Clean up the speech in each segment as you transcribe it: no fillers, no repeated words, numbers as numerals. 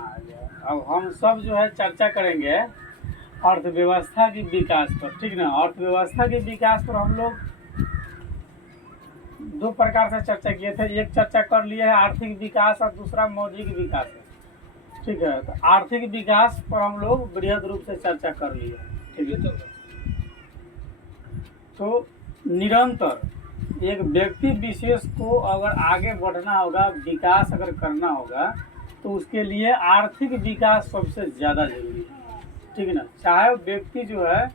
हाँ, अब हम सब जो है चर्चा करेंगे अर्थव्यवस्था की विकास पर, ठीक ना। अर्थव्यवस्था के विकास पर हम लोग दो प्रकार से चर्चा किए थे। एक चर्चा कर लिए है आर्थिक विकास और दूसरा मौद्रिक विकास है, ठीक है। तो आर्थिक विकास पर हम लोग बृहद रूप से चर्चा कर लिए, ठीक है। तो निरंतर एक व्यक्ति विशेष को अगर आगे बढ़ना होगा, विकास अगर करना होगा, तो उसके लिए आर्थिक विकास सबसे ज़्यादा जरूरी है, ठीक है ना। चाहे व्यक्ति जो है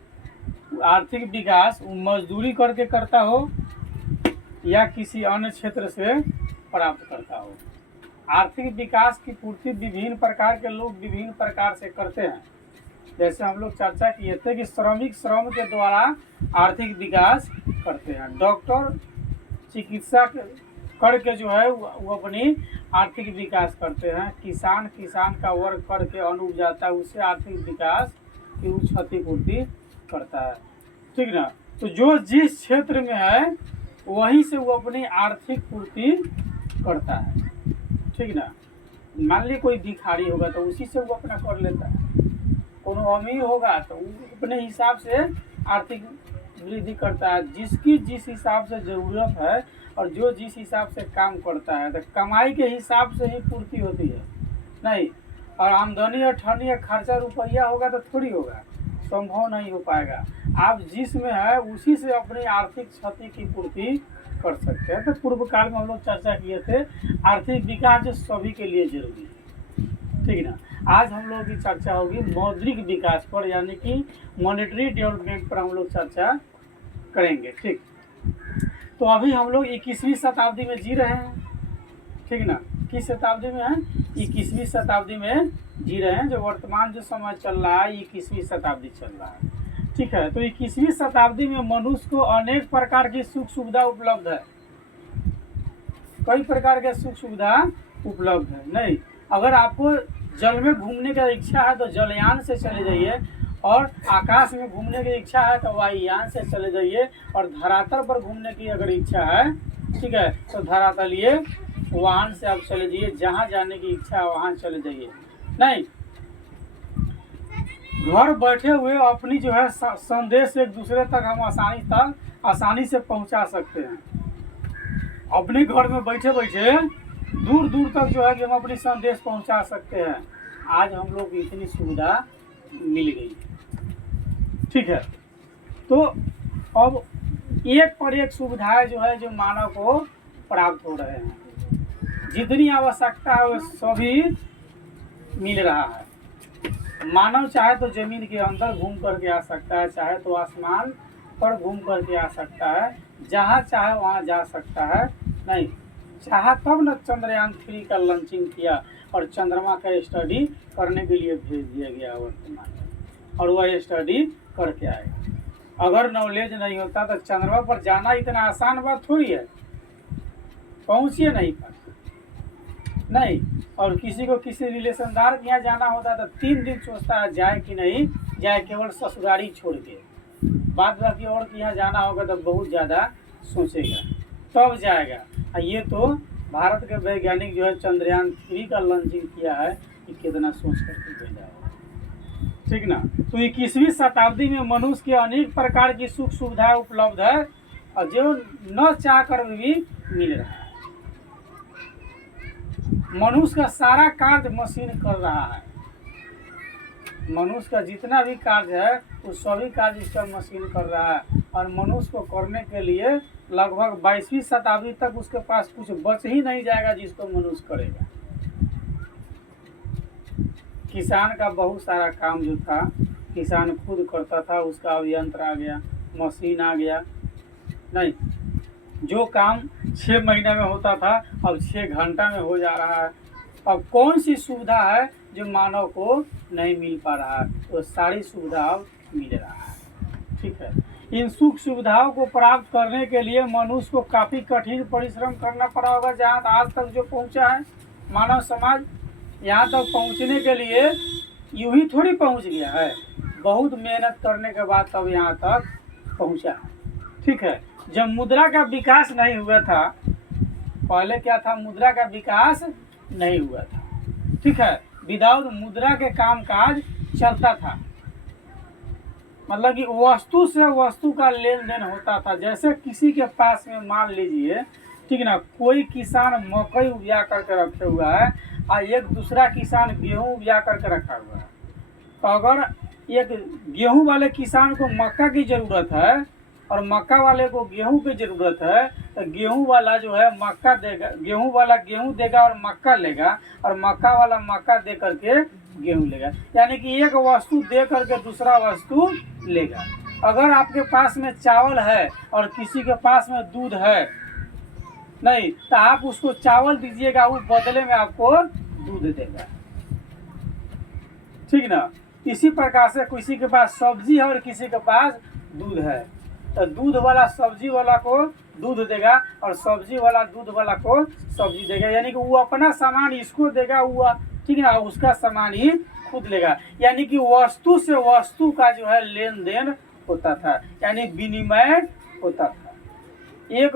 आर्थिक विकास मजदूरी करके करता हो या किसी अन्य क्षेत्र से प्राप्त करता हो। आर्थिक विकास की पूर्ति विभिन्न प्रकार के लोग विभिन्न प्रकार से करते हैं। जैसे हम लोग चर्चा किए थे कि श्रमिक श्रम के द्वारा आर्थिक विकास करते हैं। डॉक्टर चिकित्सा करके जो है वो अपनी आर्थिक विकास करते हैं। किसान का वर्क करके अन्न उपजाता है, उससे आर्थिक विकास की वो क्षतिपूर्ति करता है, ठीक ना। तो जो जिस क्षेत्र में है वहीं से वो अपनी आर्थिक पूर्ति करता है, ठीक ना। मान ली कोई भिखारी होगा तो उसी से वो अपना कर लेता है। कोनो अमीर होगा तो अपने हिसाब से आर्थिक वृद्धि करता है, जिसकी जिस हिसाब से ज़रूरत है और जो जिस हिसाब से काम करता है। तो कमाई के हिसाब से ही पूर्ति होती है, नहीं। और आमदनी और ठनी या खर्चा रुपया होगा तो थोड़ी होगा, संभव नहीं हो पाएगा। आप जिसमें है उसी से अपनी आर्थिक क्षति की पूर्ति कर सकते हैं। तो पूर्व काल में हम लोग चर्चा किए थे आर्थिक विकास जो सभी के लिए जरूरी है, ठीक ना। आज हम लोग की चर्चा होगी मौद्रिक विकास पर, यानी कि मॉनेटरी डेवलपमेंट पर हम लोग चर्चा करेंगे, ठीक। तो अभी हम लोग 21वीं शताब्दी में जी रहे हैं, ठीक ना। किस शताब्दी में है? 21वीं शताब्दी में जी रहे हैं। जो वर्तमान जो समय चल रहा है 21वीं शताब्दी चल रहा है, ठीक है। तो 21वीं शताब्दी में मनुष्य को अनेक प्रकार की सुख सुविधा उपलब्ध है। कई प्रकार के सुख सुविधा उपलब्ध है, नहीं। अगर आपको जल में घूमने का इच्छा है तो जलयान से चले जाइए, और आकाश में घूमने की इच्छा है तो वायुयान से चले जाइए, और धरातल पर घूमने की अगर इच्छा है, ठीक है, तो धरातलीय वाहन से आप चले जाइए। जहाँ जाने की इच्छा है वहाँ चले जाइए, नहीं। घर बैठे हुए अपनी जो है संदेश एक दूसरे तक हम आसानी से पहुंचा सकते हैं। अपने घर में बैठे बैठे दूर दूर तक जो है कि हम अपनी संदेश पहुंचा सकते हैं। आज हम लोग को इतनी सुविधा मिल गई, ठीक है। तो अब एक पर एक सुविधाएं जो है जो मानव को प्राप्त हो रहे हैं। जितनी आवश्यकता है वो सभी मिल रहा है। मानव चाहे तो जमीन के अंदर घूम करके आ सकता है, चाहे तो आसमान पर घूम करके आ सकता है, जहाँ चाहे वहाँ जा सकता है, नहीं। चाहा तब न चंद्रयान 3 का लॉन्चिंग किया और चंद्रमा का स्टडी करने के लिए भेज दिया गया वर्तमान में, और वह स्टडी करके आएगा। अगर नॉलेज नहीं होता तो चंद्रमा पर जाना इतना आसान बात थोड़ी है, पहुँचिए नहीं पाते, नहीं। और किसी को किसी रिलेशनदार के यहाँ जाना होता है तो 3 दिन सोचता है जाए कि नहीं जाए, केवल ससुरारी छोड़ के। बाद बाकी और के यहाँ जाना होगा तो बहुत ज़्यादा सोचेगा तब जाएगा। ये तो भारत के वैज्ञानिक जो है चंद्रयान 3 का लॉन्चिंग किया है, कि कितना सोच करके भेजा है, ठीक ना। तो 21वीं शताब्दी में मनुष्य के अनेक प्रकार की सुख सुविधाएं उपलब्ध है, और जो न चाह कर भी मिल रहा है। मनुष्य का सारा कार्य मशीन कर रहा है। मनुष्य का जितना भी कार्य है वो सभी कार्य इसका मशीन कर रहा है, और मनुष्य को करने के लिए लगभग 22वीं शताब्दी तक उसके पास कुछ बच ही नहीं जाएगा जिसको मनुष्य करेगा। किसान का बहुत सारा काम जो था किसान खुद करता था, उसका अब यंत्र आ गया, मशीन आ गया, नहीं। जो काम 6 महीने में होता था अब 6 घंटा में हो जा रहा है। अब कौन सी सुविधा है जो मानव को नहीं मिल पा रहा है? तो सारी सुविधा अब मिल रहा है, ठीक है। इन सुख सुविधाओं को प्राप्त करने के लिए मनुष्य को काफ़ी कठिन परिश्रम करना पड़ा होगा। जहाँ आज तक जो पहुँचा है मानव समाज, यहाँ तक पहुँचने के लिए यूं ही थोड़ी पहुँच गया है, बहुत मेहनत करने के बाद तब यहाँ तक पहुँचा है, ठीक है। जब मुद्रा का विकास नहीं हुआ था, पहले क्या था, मुद्रा का विकास नहीं हुआ था, ठीक है। विदाउट मुद्रा के काम काज चलता था। मतलब कि वस्तु से वस्तु का लेन देन होता था। जैसे किसी के पास में मान लीजिए, ठीक है ना, कोई किसान मकई उपजा करके रखे हुआ है और एक दूसरा किसान गेहूं उपजा करके रखा हुआ है। तो अगर एक गेहूं वाले किसान को मक्का की ज़रूरत है और मक्का वाले को गेहूं की ज़रूरत है, तो गेहूं वाला जो है मक्का देगा, गेहूं वाला गेहूं देगा और मक्का लेगा, और मक्का वाला मक्का दे करके गेहूं लेगा। यानी कि एक वस्तु दे करके दूसरा वस्तु लेगा। अगर आपके पास में चावल है और किसी के पास में दूध है नहीं, तो आप उसको चावल दीजिएगा, वो बदले में आपको दूध देगा। ठीक ना। इसी प्रकार से किसी के पास सब्जी है और किसी के पास दूध है, तो दूध वाला सब्जी वाला को दूध देगा और सब्जी वाला दूध वाला को सब्जी देगा। यानी कि वो अपना सामान इसको देगा, वो ठीक ना, उसका सामान ही खुद लेगा। यानी कि वस्तु से वस्तु का जो है लेन देन होता था, यानी विनिमय होता था। एक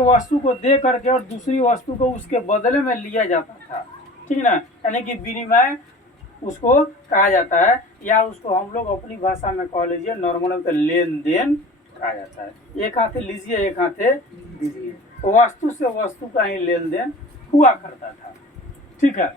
वस्तु को दे करके और दूसरी वस्तु को उसके बदले में लिया जाता था। ठीक ना। यानी कि विनिमय उसको कहा जाता है, या उसको हम लोग अपनी भाषा में कह लीजिए नॉर्मल तो लेन देन कहा जाता है। एक हाथे लीजिए एक हाथे दीजिए, वस्तु से वस्तु का ही लेन देन हुआ करता था। ठीक है।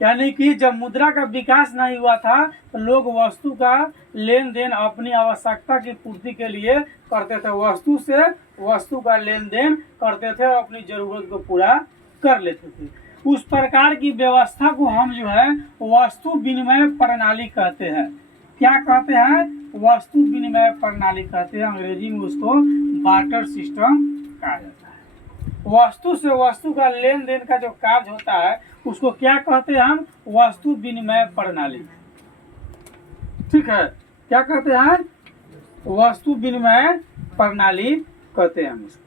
यानी कि जब मुद्रा का विकास नहीं हुआ था तो लोग वस्तु का लेन देन अपनी आवश्यकता की पूर्ति के लिए करते थे, वस्तु से वस्तु का लेन देन करते थे और अपनी जरूरत को पूरा कर लेते थे। उस प्रकार की व्यवस्था को हम जो है वस्तु विनिमय प्रणाली कहते हैं। क्या कहते हैं? वस्तु विनिमय प्रणाली कहते हैं। अंग्रेजी में उसको बार्टर सिस्टम कहा जाता है। वस्तु से वस्तु का लेन देन का जो कार्य होता है उसको क्या कहते हैं हम? वस्तु विनिमय प्रणाली। ठीक है। क्या कहते हैं? वस्तु विनिमय प्रणाली कहते हैं हम इसको।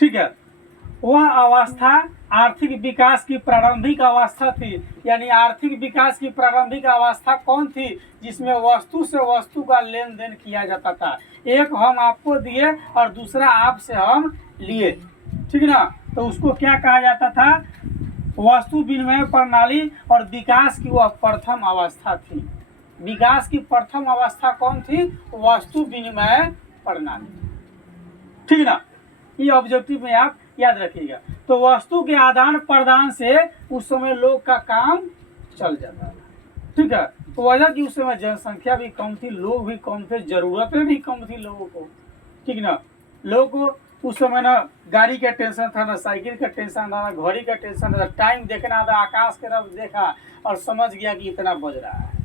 ठीक है। वह अवस्था आर्थिक विकास की प्रारंभिक अवस्था थी। यानी आर्थिक विकास की प्रारंभिक अवस्था कौन थी? जिसमें वस्तु से वस्तु का लेन देन किया जाता था। एक हम आपको दिए और दूसरा आपसे हम लिए, ठीक ना, तो उसको क्या कहा जाता था? वस्तु विनिमय प्रणाली। और विकास की वह प्रथम अवस्था थी। विकास की प्रथम अवस्था कौन थी? वस्तु विनिमय प्रणाली। ठीक ना। ये ऑब्जेक्टिव में आप याद रखिएगा। तो वस्तु के आदान प्रदान से उस समय लोग का काम चल जाता था। ठीक है। तो वजह कि उस समय जनसंख्या भी कम थी, लोग भी कम थे, जरूरतें भी कम थी लोगों को। ठीक ना। लोगों को उस समय ना गाड़ी का टेंशन था, ना साइकिल का टेंशन था, ना घड़ी का टेंशन था। टाइम देखना था, आकाश की तरफ देखा और समझ गया कि इतना बज रहा है।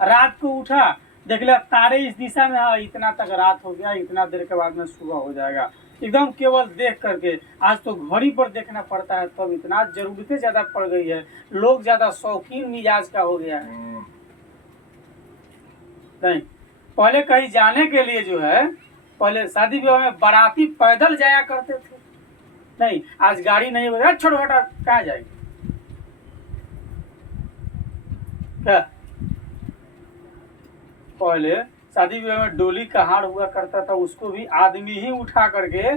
रात को उठा, देख लिया तारे इस दिशा में, हाँ इतना तक रात हो गया, इतना देर के बाद में सुबह हो जाएगा। एकदम केवल देख करके। आज तो घड़ी पर देखना पड़ता है, तब इतना जरूरतें ज्यादा पड़ गई है, लोग ज्यादा शौकीन मिजाज का हो गया है। नहीं, पहले कहीं जाने के लिए जो है, पहले शादी विवाह में बाराती पैदल जाया करते थे। नहीं, आज गाड़ी नहीं हो गया, छोटा छोटा कहाँ जाएगी क्या? पहले शादी विवाह में डोली कहार हुआ करता था, उसको भी आदमी ही उठा करके,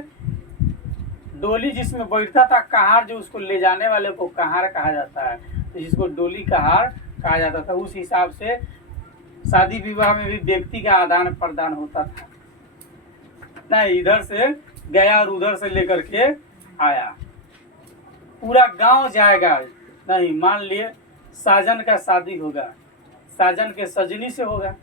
डोली जिसमें बैठता था, कहार जो उसको ले जाने वाले को कहार कहा जाता है, तो जिसको डोली कहार कहा जाता था। उस हिसाब से शादी विवाह में भी व्यक्ति का आदान प्रदान होता था। नहीं, इधर से गया और उधर से लेकर के आया, पूरा गांव जाएगा। नहीं, मान लिए साजन का शादी होगा, साजन के सजनी से होगा,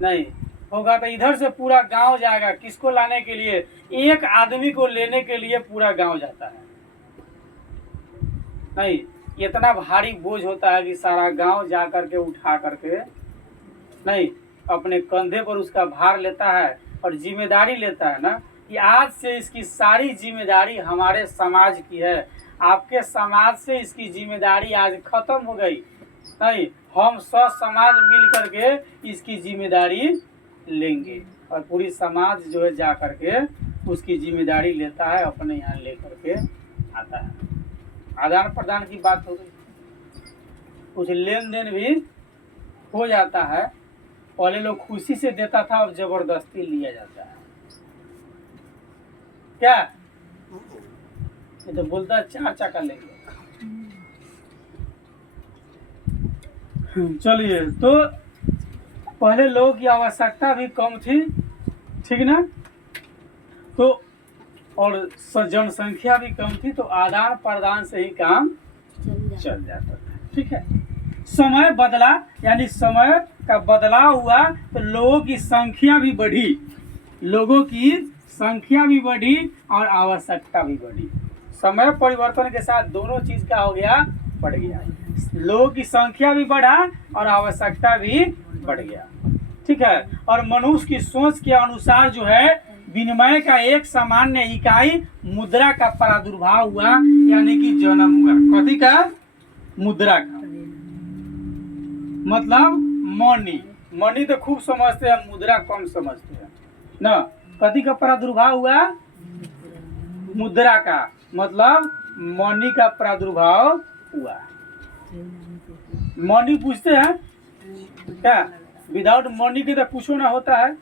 नहीं होगा तो इधर से पूरा गांव जाएगा। किसको लाने के लिए? एक आदमी को लेने के लिए पूरा गांव जाता है। नहीं, इतना भारी बोझ होता है कि सारा गांव जा करके उठा करके, नहीं, अपने कंधे पर उसका भार लेता है और जिम्मेदारी लेता है ना कि आज से इसकी सारी जिम्मेदारी हमारे समाज की है। आपके समाज से इसकी जिम्मेदारी आज खत्म हो गई। नहीं, हम सब समाज मिल करके इसकी जिम्मेदारी लेंगे, और पूरी समाज जो है जा करके उसकी जिम्मेदारी लेता है, अपने यहाँ ले करके आता है। आदान प्रदान की बात हो गई, कुछ लेन देन भी हो जाता है। पहले लोग खुशी से देता था, अब जबरदस्ती लिया जाता है। क्या ये तो बोलता है 4 चक्का लेंगे। चलिए, तो पहले लोगों की आवश्यकता भी कम थी, ठीक ना, तो और जनसंख्या भी कम थी, तो आदान प्रदान से ही काम चल जाता था, ठीक है। समय बदला, यानी समय का बदलाव हुआ, तो लोगों की संख्या भी बढ़ी, लोगों की संख्या भी बढ़ी और आवश्यकता भी बढ़ी। समय परिवर्तन के साथ दोनों चीज का हो गया, बढ़ गया, लोगों की संख्या भी बढ़ा और आवश्यकता भी बढ़ गया, ठीक है। और मनुष्य की सोच के अनुसार जो है विनिमय का एक सामान्य इकाई मुद्रा का प्रादुर्भाव हुआ, यानी कि जन्म हुआ। कथी का? मुद्रा का, मतलब मनी। मनी तो खूब समझते हैं, मुद्रा कम समझते हैं ना। कथी का प्रादुर्भाव हुआ? मुद्रा का, मतलब मनी का प्रादुर्भाव हुआ। मनी पूछते हैं क्या? विदाउट मनी के तो कुछ ना होता है,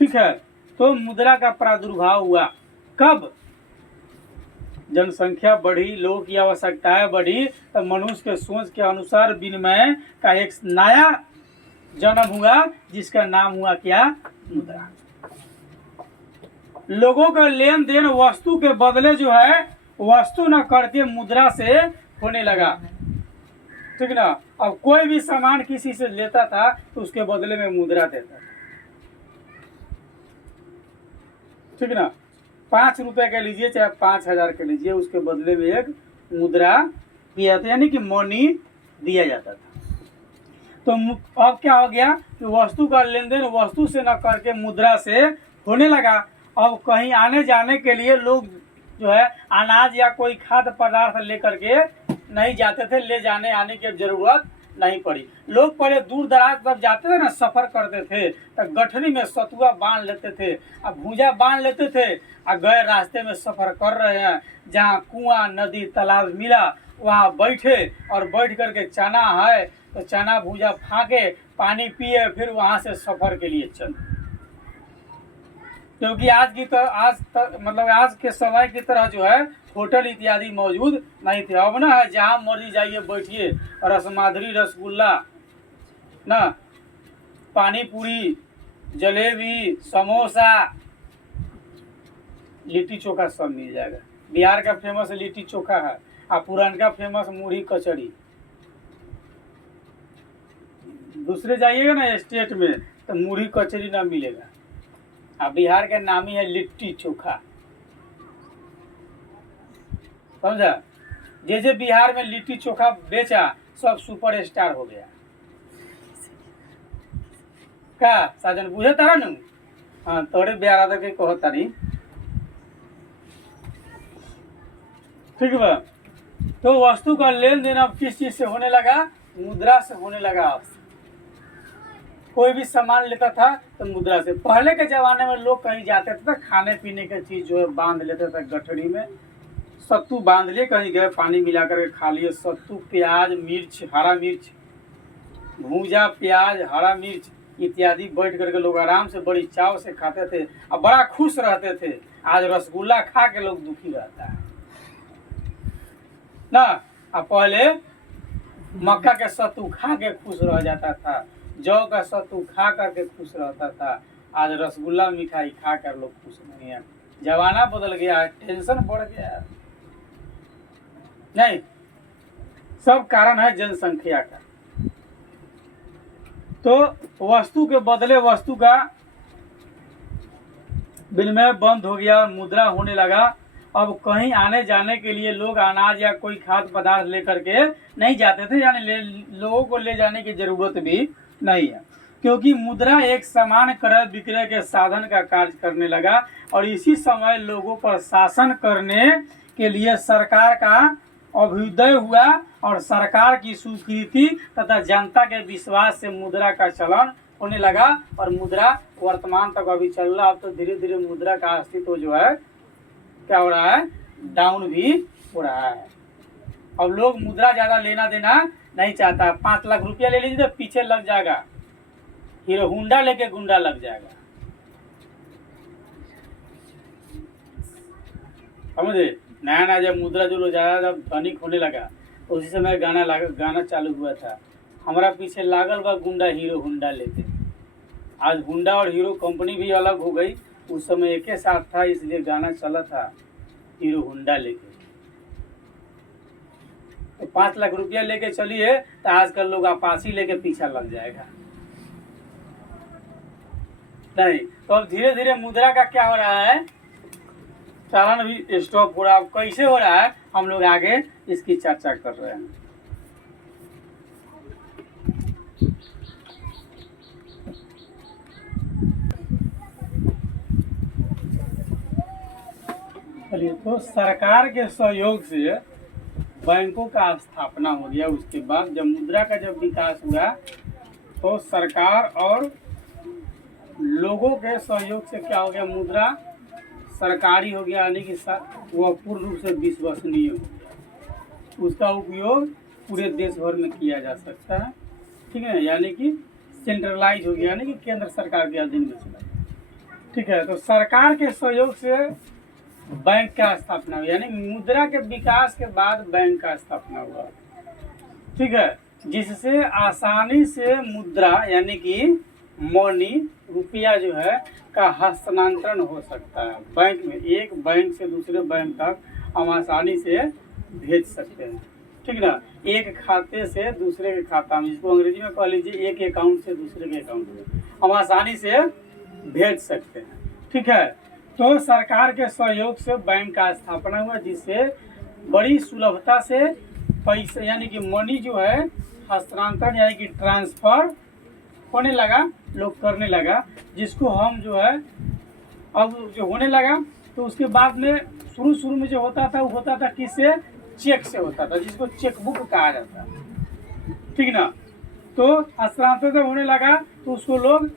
ठीक है। तो मुद्रा का प्रादुर्भाव हुआ कब? जनसंख्या बढ़ी, लोगों की आवश्यकताएं बढ़ी, तो मनुष्य के सोच के अनुसार विनिमय का एक नया जन्म हुआ, जिसका नाम हुआ क्या? मुद्रा। लोगों का लेन देन वस्तु के बदले जो है वस्तु न करके मुद्रा से होने लगा, ठीक ना। अब कोई भी सामान किसी से लेता था तो उसके बदले में मुद्रा देता था, ठीक ना। 5 रुपए के लीजिए चाहे 5,000 के लीजिए, उसके बदले में एक मुद्रा दिया था, यानी कि मनी दिया जाता था। तो अब क्या हो गया कि वस्तु का लेन देन वस्तु से न करके मुद्रा से होने लगा। अब कहीं आने जाने के लिए लोग जो है अनाज या कोई खाद्य पदार्थ लेकर के नहीं जाते थे, ले जाने आने की जरूरत नहीं पड़ी। लोग पहले दूर दराज जब जाते थे ना, सफर करते थे, तो गठरी में सतुआ बांध लेते थे, अब भूजा बांध लेते थे, और गए रास्ते में सफर कर रहे हैं, जहाँ कुआं नदी तालाब मिला वहाँ बैठे, और बैठ करके चना है तो चना भूजा फाके, पानी पिए, फिर वहाँ से सफर के लिए चले। क्योंकि मतलब आज के समय की तरह जो है होटल इत्यादि मौजूद नहीं थे। अब ना है जहाँ मर्जी जाइए बैठिए, रसमाधुरी, रसगुल्ला ना, पानी पूरी, जलेबी, समोसा, लिट्टी चोखा सब मिल जाएगा। बिहार का फेमस लिट्टी चोखा है, और पुरानका फेमस मुढ़ी कचौड़ी। दूसरे जाइएगा ना स्टेट में तो मुढ़ी कचौड़ी ना मिलेगा। अब बिहार का नाम ही है लिट्टी चोखा, समझा। जैसे बिहार में लिट्टी चोखा बेचा, सब सुपर स्टार हो गया। का साजन बुझे तारा न? हाँ, तोरे बिहार के कहो तारी, ठीक बा। तो वस्तु का लेन देन अब किस चीज से होने लगा? मुद्रा से होने लगा। कोई भी सामान लेता था तो मुद्रा से। पहले के जमाने में लोग कहीं जाते थे तो खाने पीने की चीज जो है बांध लेते थे गठरी में, सत्तू बांध लिए, कहीं गए पानी मिला करके खा लिए। सत्तू, प्याज, मिर्च, हरा मिर्च, भूजा, प्याज, हरा मिर्च इत्यादि बैठ करके लोग आराम से बड़ी चाव से खाते थे और बड़ा खुश रहते थे। आज रसगुल्ला खा के लोग दुखी रहता है ना। अब पहले मक्का के सत्तू खा के खुश रह जाता था, जौ का सत्तू खा करके खुश रहता था। आज रसगुल्ला मिठाई खा कर लोग खुश नहीं है। जमाना बदल गया है, टेंशन बढ़ गया है। नहीं, सब कारण है जनसंख्या का। तो वस्तु के बदले वस्तु का विनिमय बंद हो गया, मुद्रा होने लगा। अब कहीं आने जाने के लिए लोग अनाज या कोई खाद्य पदार्थ लेकर के नहीं जाते थे, यानी लोगों को ले जाने की जरूरत भी नहीं है, क्योंकि मुद्रा एक सामान क्रय विक्रय के साधन का कार्य करने लगा। और इसी समय लोगों पर शासन करने के लिए सरकार का अभ्युदय हुआ, और सरकार की स्वीकृति तथा जनता के विश्वास से मुद्रा का चलन होने लगा। और मुद्रा वर्तमान तक अभी चल रहा। अब तो धीरे धीरे मुद्रा का अस्तित्व जो है क्या हो रहा है? डाउन भी हो रहा है। अब लोग मुद्रा ज्यादा लेना देना नहीं चाहता। 5 लाख रुपया ले लीजिए तो पीछे लग जाएगा, हीरो हुंडा लेके गुंडा लग जाएगा, समझे। नया नया जब मुद्रा जो लोग ज़्यादा जब धनिक होने लगा उसी समय गाना चालू हुआ था, हमारा पीछे लागल बा गुंडा हीरो होंडा लेके। आज होंडा और हीरो कंपनी भी अलग हो गई, उस समय एक ही साथ था, इसलिए गाना चला था हीरो होंडा लेके। तो 5 लाख रुपया लेके चलिए तो आजकल लोग अपाची लेके पीछा लग जाएगा। नहीं तो अब धीरे धीरे मुद्रा का क्या हो रहा है, चालन भी स्टॉप हो रहा है। अब कैसे हो रहा है हम लोग आगे इसकी चर्चा कर रहे हैं। चलिए, तो सरकार के सहयोग से बैंकों का स्थापना हो गया। उसके बाद जब मुद्रा का जब विकास हुआ तो सरकार और लोगों के सहयोग से क्या हो गया, मुद्रा सरकारी हो गया, यानी कि वह पूर्ण रूप से विश्वसनीय हो गया। उसका उपयोग पूरे देश भर में किया जा सकता है, ठीक है, यानी कि सेंट्रलाइज हो गया, यानी कि केंद्र सरकार के अधीन में चला गया। ठीक है, तो सरकार के सहयोग से बैंक का स्थापना हुआ, यानी मुद्रा के विकास के बाद बैंक का स्थापना हुआ। ठीक है, जिससे आसानी से मुद्रा यानी कि मनी रुपया जो है का हस्तांतरण हो सकता है बैंक में। एक बैंक से दूसरे बैंक तक हम आसानी से भेज सकते हैं। ठीक ना, एक खाते से दूसरे के खाता में, जिसको अंग्रेजी में कह लीजिए एक अकाउंट से दूसरे के अकाउंट में हम आसानी से भेज सकते हैं। ठीक है, तो सरकार के सहयोग से बैंक का स्थापना हुआ, जिससे बड़ी सुलभता से पैसे यानी कि मनी जो है हस्तांतरण यानी कि ट्रांसफर होने लगा, लोग करने लगा, जिसको हम जो है अब जो होने लगा। तो उसके बाद में शुरू में जो होता था वो होता था किससे, चेक से होता था, जिसको चेकबुक कहा जाता है। ठीक ना, तो हस्तांतरण जब होने लगा तो उसको लोग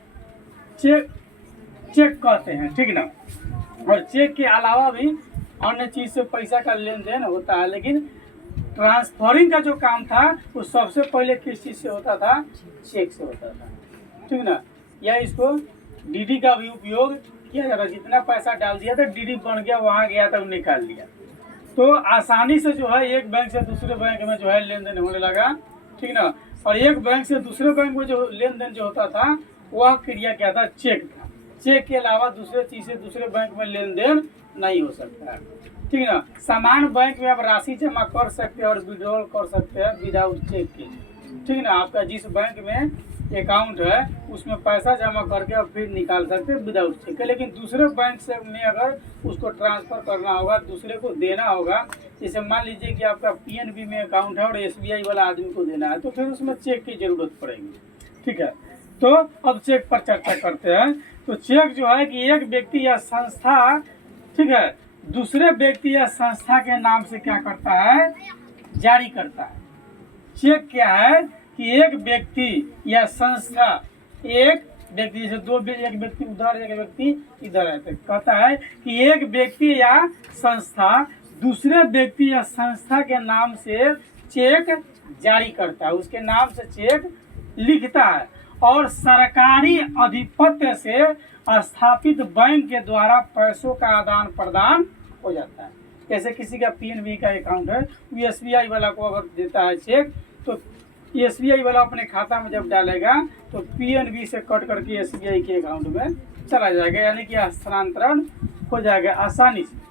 चेक कहते हैं। ठीक ना, और चेक के अलावा भी अन्य चीज से पैसा का लेन देन होता है, लेकिन ट्रांसफरिंग का जो काम था वो सबसे पहले किस चीज से होता था, चेक से होता था। ठीक ना, या इसको डीडी का भी उपयोग किया जाता, जितना पैसा डाल दिया था डीडी बन गया, वहां गया था निकाल लिया। तो आसानी से जो है एक बैंक से दूसरे बैंक में जो है लेन देन होने लगा। ठीक ना, और एक बैंक से दूसरे बैंक में जो लेन देन जो होता था वह क्रिया क्या था, चेक था। चेक के अलावा दूसरे चीज से दूसरे बैंक में लेन देन नहीं हो सकता है। ठीक ना, सामान बैंक में आप राशि जमा कर सकते हैं और विड्रॉल कर सकते हैं विदाउट चेक के। ठीक ना, आपका जिस बैंक में अकाउंट है उसमें पैसा जमा करके और फिर निकाल सकते हैं विदाउट चेक के। लेकिन दूसरे बैंक से में अगर उसको ट्रांसफर करना होगा, दूसरे को देना होगा, जैसे मान लीजिए कि आपका पीएनबी में अकाउंट है और एसबीआई वाला आदमी को देना है, तो फिर उसमें चेक की जरूरत पड़ेगी। ठीक है, तो अब चेक पर चर्चा करते हैं। तो चेक जो है कि एक व्यक्ति या संस्था, ठीक है, दूसरे व्यक्ति या संस्था के नाम से क्या करता है, जारी करता है। चेक क्या है कि एक व्यक्ति या संस्था, एक व्यक्ति जैसे एक व्यक्ति उधर एक व्यक्ति इधर है, तो कहता है कि एक व्यक्ति या संस्था दूसरे व्यक्ति या संस्था के नाम से चेक जारी करता है, उसके नाम से चेक लिखता है और सरकारी अधिपत्य से स्थापित बैंक के द्वारा पैसों का आदान प्रदान हो जाता है। जैसे किसी का पीएनबी का अकाउंट है, वो एसबीआई वाला को अगर देता है चेक, तो एसबीआई वाला अपने खाता में जब डालेगा तो पीएनबी से कट करके एसबीआई के अकाउंट में चला जाएगा, यानी कि हस्तांतरण हो जाएगा आसानी से।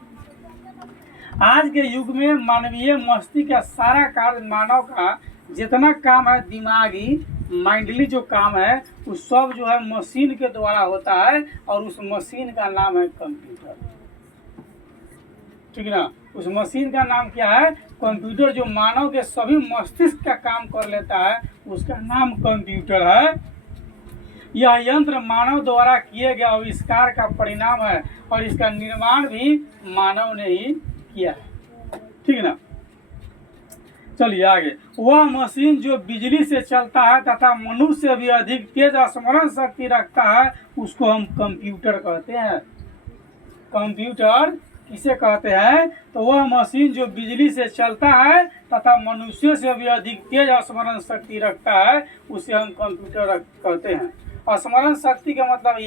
आज के युग में मानवीय मस्तिष्क का सारा कार्य, मानव का जितना काम है, दिमागी माइंडली जो काम है, वो सब जो है मशीन के द्वारा होता है और उस मशीन का नाम है कंप्यूटर। ठीक ना, उस मशीन का नाम क्या है, कंप्यूटर। जो मानव के सभी मस्तिष्क का काम कर लेता है उसका नाम कंप्यूटर है। यह यंत्र मानव द्वारा किए गए आविष्कार का परिणाम है और इसका निर्माण भी मानव ने ही किया है। ठीक ना, चलिए आगे। वह मशीन जो बिजली से चलता है तथा मनुष्य से भी अधिक तेज स्मरण शक्ति रखता है, उसको हम कंप्यूटर कहते हैं। कंप्यूटर किसे कहते हैं, तो वह मशीन जो बिजली से चलता है तथा मनुष्य से भी अधिक तेज स्मरण शक्ति रखता है, उसे हम कंप्यूटर कहते हैं। स्मरण शक्ति का मतलब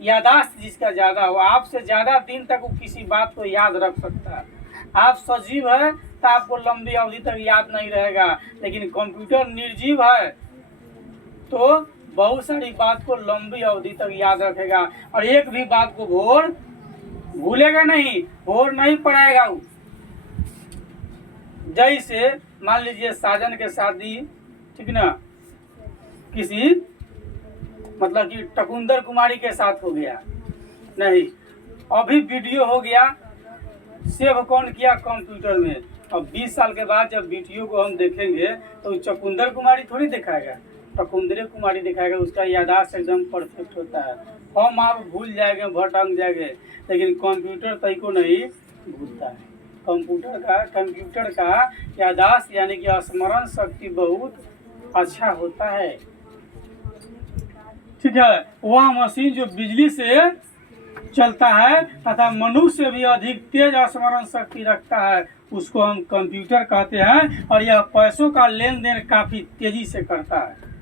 यादाश्त जिसका ज़्यादा हो, आपसे ज़्यादा दिन तक वो किसी बात को याद रख सकता है। आप सजीव है तो आपको लंबी अवधि तक याद नहीं रहेगा, लेकिन कंप्यूटर निर्जीव है तो बहुत सारी बात को लंबी अवधि तक याद रखेगा और एक भी बात को भूलेगा नहीं, भोर नहीं पड़ाएगा वो। जैसे मान लीजिए साजन के शादी, ठीक ना, किसी मतलब कि टकुंदर कुमारी के साथ हो गया, नहीं अभी वीडियो हो गया, सेव कौन किया कंप्यूटर में, अब 20 साल के बाद जब वीडियो को हम देखेंगे तो चकुंदर कुमारी थोड़ी दिखाएगा, टकुंदरे कुमारी दिखाएगा। उसका याददाश्त एकदम परफेक्ट होता है, हम आप भूल जाएंगे, भटक जाएंगे, लेकिन कंप्यूटर तय को नहीं भूलता है। कंप्यूटर का याददाश्त यानी कि स्मरण शक्ति बहुत अच्छा होता है, ठीक है। वह मशीन जो बिजली से चलता है तथा मनुष्य भी अधिक तेज स्मरण शक्ति रखता है, उसको हम कंप्यूटर कहते हैं। और यह पैसों का लेन देन काफी तेजी से करता है।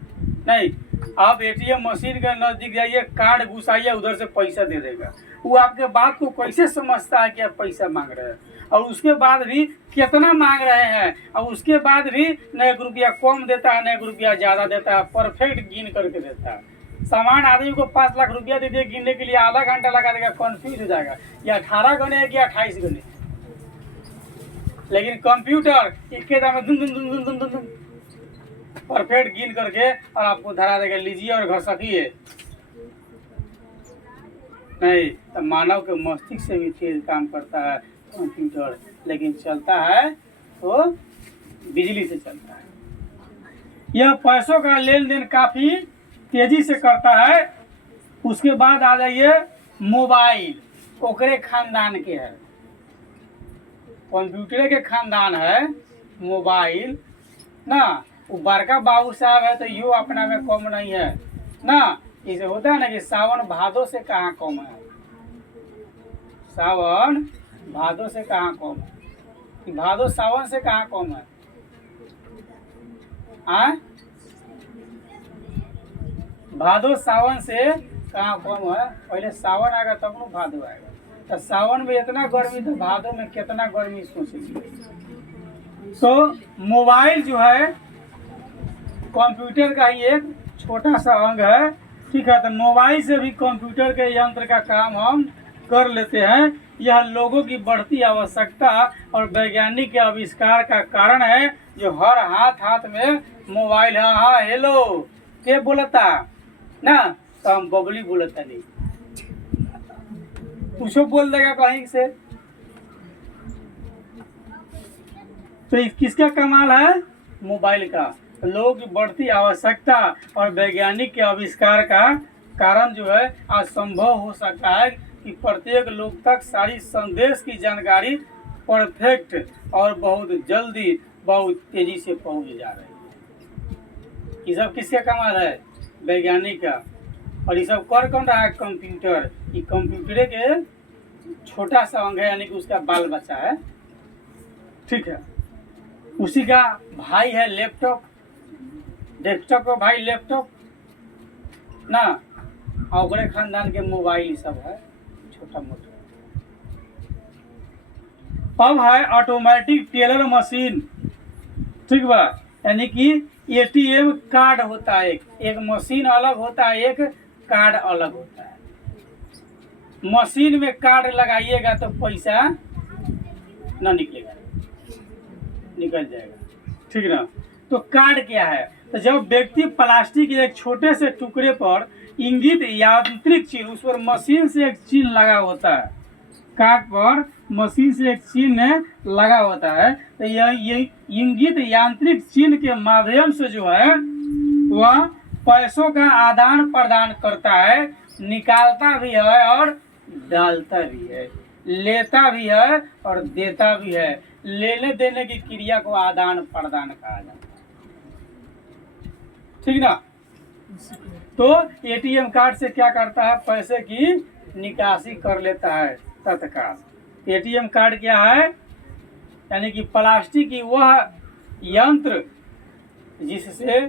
नहीं, आप एटीएम मशीन के नजदीक जाइए, कार्ड घुसाइए, उधर से पैसा दे देगा। वो आपके बात को कैसे समझता है कि आप पैसा मांग रहे हैं, और उसके बाद भी कितना मांग रहे हैं, और उसके बाद भी न 1 रुपया कम देता है न 1 रुपया ज्यादा देता है, परफेक्ट गिन करके देता है। सामान आदमी को 5 लाख रुपया दे दिए गिनने के लिए, आधा घंटा लगा देगा, कंफ्यूज हो जाएगा, या 18 गने है कि 28 गने। लेकिन कंप्यूटर इसके दाम में दुम परफेक्ट गिन करके और आपको धरा देगा, लीजिए और घसकिए। नहीं तो मानव के मस्तिष्क से भी तेज काम करता है कंप्यूटर, लेकिन चलता है तो बिजली से चलता है। यह पैसों का लेन देन काफी तेजी से करता है। उसके बाद आ जाइए मोबाइल, ओकरे खानदान के है, कंप्यूटर के खानदान है मोबाइल ना। वो बड़का बाबू साहब है तो यो अपना में कम नहीं है ना। इसे होता है ना कि सावन भादो से कहाँ कम है, सावन भादो से कहाँ कम है, भादो सावन से कहाँ कम है। भादो सावन से कहाँ कम है, पहले सावन आएगा तब न भादो आएगा। तो सावन में इतना गर्मी तो भादो में कितना गर्मी सोचिए। तो मोबाइल जो है कंप्यूटर का ही एक छोटा सा अंग है, ठीक है। तो मोबाइल से भी कंप्यूटर के यंत्र का काम हम कर लेते हैं। यह लोगों की बढ़ती आवश्यकता और वैज्ञानिक के आविष्कार का कारण है, जो हर हाथ में मोबाइल है। हाँ हेलो के बोलता ना, तो हम बबली बोलता नहीं, कुछ बोल देगा कहीं से। तो किसका कमाल है, मोबाइल का। लोगों की बढ़ती आवश्यकता और वैज्ञानिक के आविष्कार का कारण जो है आज संभव हो सकता है कि प्रत्येक लोग तक सारी संदेश की जानकारी परफेक्ट और बहुत जल्दी बहुत तेजी से पहुंच जा रही है। ये सब किसका कमाल है, वैज्ञानिक का। और ये सब कर कौन रहा है, कंप्यूटर। ये कंप्यूटर के छोटा सा अंग है, यानी कि उसका बाल बच्चा है, ठीक है। उसी का भाई है लैपटॉप, डेस्कटॉप का भाई लैपटॉप ना। और खानदान के मोबाइल सब है छोटा मोटा। अब है ऑटोमेटिक टेलर मशीन, ठीक बा, यानी कि एटीएम कार्ड होता है, एक मशीन अलग होता है, एक कार्ड अलग होता है। मशीन में कार्ड लगाइएगा तो पैसा ना निकलेगा, निकल जाएगा, ठीक ना। तो कार्ड क्या है, तो जब व्यक्ति प्लास्टिक के एक छोटे से टुकड़े पर इंगित यांत्रिक चिन्ह, उस पर मशीन से एक चिन्ह लगा होता है, कार्ड पर मशीन से एक चिन्ह लगा होता है, तो यह इंगित यांत्रिक चिन्ह के माध्यम से जो है वह पैसों का आदान प्रदान करता है, निकालता भी है और डालता भी है, लेता भी है और देता भी है। लेने देने की क्रिया को आदान प्रदान कहा जाता है, ठीक ना। तो एटीएम कार्ड से क्या करता है, पैसे की निकासी कर लेता है तत्काल। एटीएम कार्ड क्या है, यानी कि प्लास्टिक की वह यंत्र जिससे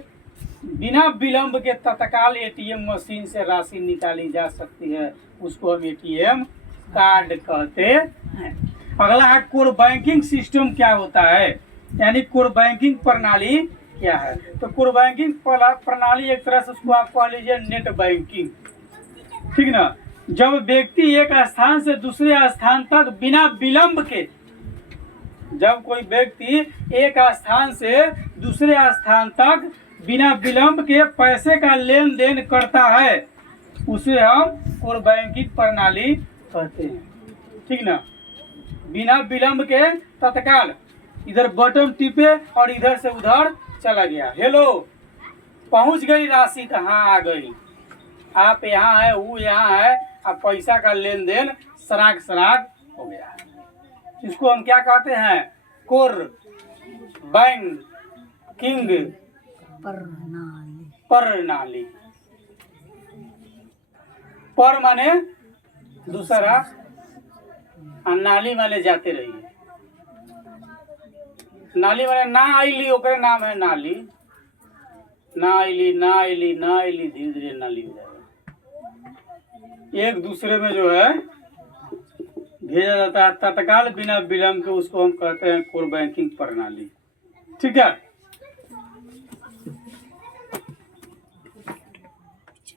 बिना विलंब के तत्काल एटीएम मशीन से राशि निकाली जा सकती है, उसको हम एटीएम कार्ड कहते हैं। अगला है कोर बैंकिंग सिस्टम क्या होता है, यानी कोर बैंकिंग प्रणाली क्या है। तो कोर बैंकिंग प्रणाली एक तरह से उसको आप कह लीजिए नेट बैंकिंग, ठीक ना। जब व्यक्ति एक स्थान से दूसरे स्थान तक बिना विलंब के, जब कोई व्यक्ति एक स्थान से दूसरे स्थान तक बिना विलंब के पैसे का लेन देन करता है, उसे हम कोर बैंकिंग प्रणाली कहते हैं, ठीक ना। बिना विलंब के तत्काल इधर बटन टिपे और इधर से उधर चला गया, हेलो पहुंच गई राशि, कहाँ आ गई, आप यहाँ है वो यहाँ है, अब पैसा का लेन देन सराग सराग हो गया है। इसको हम क्या कहते हैं, कोर बैंकिंग प्रणाली। पर माने दूसरा और नाली माने जाते रहिए, नाली माने ना आईली ओकरे नाम है नाली, ना आईली ना आईली ना आईली, धीरे धीरे नाली हो जाएगा। एक दूसरे में जो है भेजा जाता है तत्काल बिना विलंब के, उसको हम कहते हैं कोर बैंकिंग प्रणाली, ठीक है।